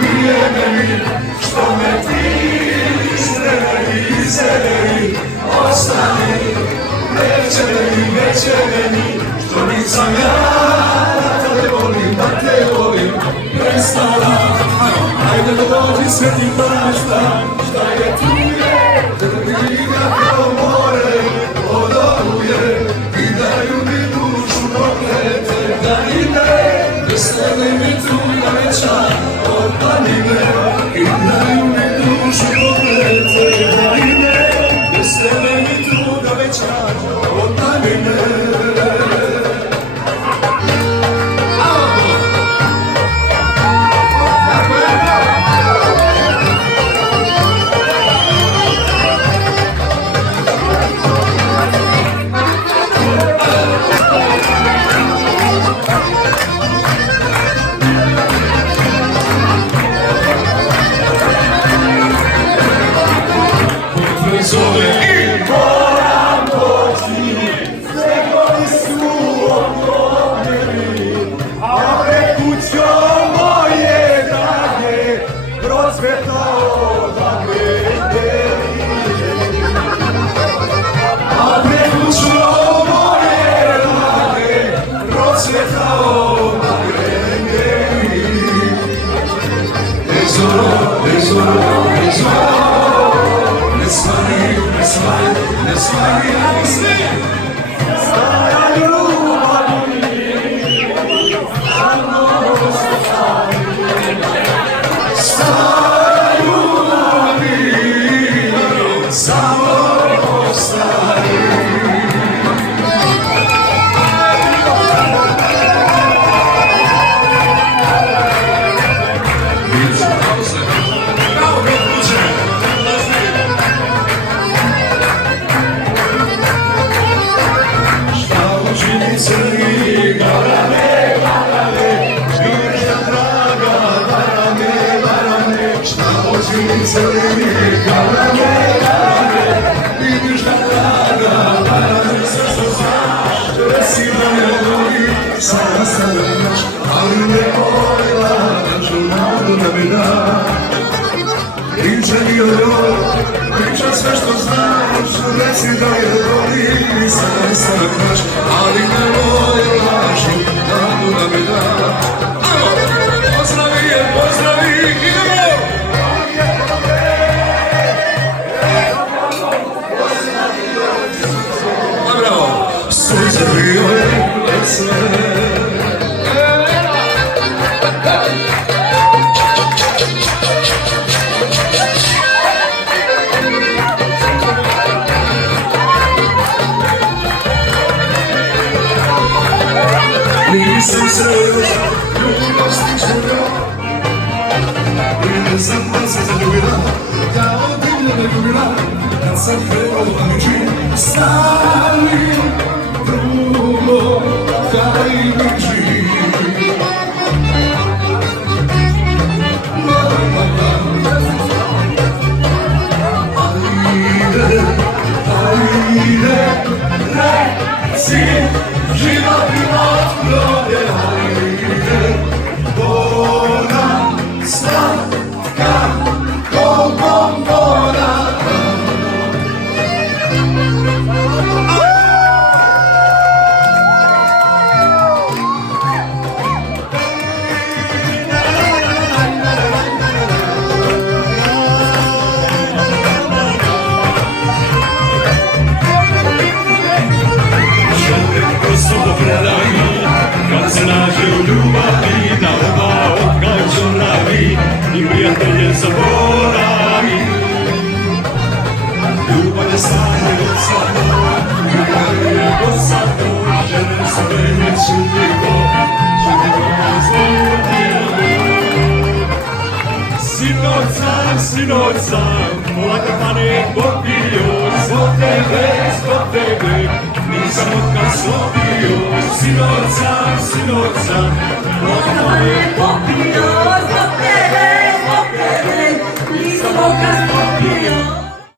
Miljeni, što me tisne, ostani, neće meni, što nisam ja, da te volim, prestala. Ajde dođi sveti prašta, šta je tu je, drviga kao more, odoluje, i daju mi dušu pokrete, da ide, veseli mi tu na večer, otpani me, i daju mi dušu pokrete, da ide, veseli mi tu na večer, otpani me. Priča sve što znaš, reci da je voli, sastaš, ali nemoj laži, tako da mi da. Pozdravi je, pozdravi, idemo! Bravo! Suzdravio je sve. Nisam se još ljubav stižila i ne znam da se zaljubila, kao divlja me ljubila, kad sam trebao niči stari drugo, kaj mi živi. Ajde, reci, život je ajde, bona, slatka, ko bombona. Kad se nađe u ljubavi, na oba oka čoravi, i prijatelje zaboravi. Ljubav je stanje od sada, ljubav je od sada, žene se vreme čudiko, Sinoć sam, pola kafane popio, zbog tebe, nisam otkad slobio. Sinoć sam, pola kafane popio.